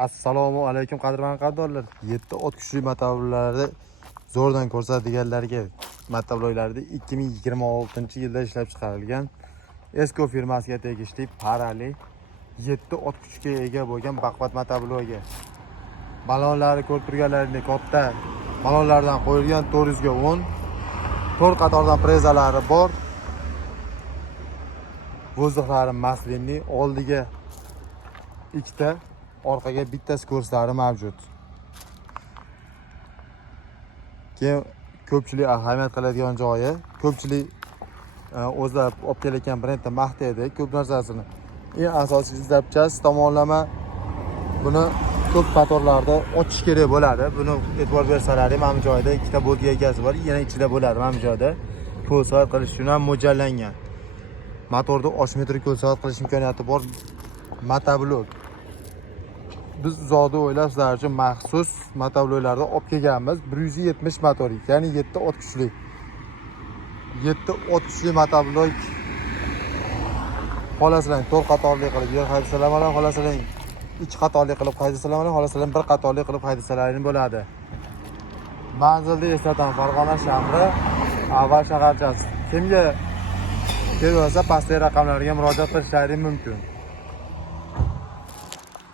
Assalomu alaykum qadrman qadrdonlar. 7 ot kuchli motobllarni zo'rdan ko'rsatadiganlarga motobllarda 2026-yilda ishlab chiqarilgan Esko firmasiga tegishli parali 7 ot kuchga ega bo'lgan baquvvat motobloga. Balonlari ko'rib turganlaringizdek katta balonlardan qo'yilgan 400 ga 10 4 qatordan prezalari bor. Vo'zdiqlari maslinli, oldiga 2 ta, orqaga bitta skurslari mavjud. Keyin ko'pchilik ahamiyat qiladigan joyi, ko'pchilik o'zlari olib kelayotgan brendda maqtaydi ko'p narsasini. Eng asosiy izlabchasi tomonlama buni ko'p qatorlarda ochish kerak bo'ladi. Buni e'tibor bersalaring, mana bu joyda ikkita bo'lgi egasi bor, yana ichida bo'ladi. Mana bu joyda ko'rsat qilish uchun ham mo'ljallangan. Motorda 8 metr ko'rsat qilish imkoniyati bor motoblok. Biz uzoqda o'ylab sizlar uchun maxsus motobloklarni olib kelganmiz. 170 motor, ya'ni 7 ot kuchli. 7 ot kuchli motoblok. Xohlasalar 4 qatorli qilib haydasalaring, xohlasalar 2 qatorli qilib haydasalaring, xohlasalar 1 qatorli qilib haydasalaring bo'ladi. Manzilni eslataman, Farg'ona shahri, Avval shaharchasi. Kimga kerak bo'lsa pastdagi raqamlarga murojaat qilishlaring mumkin.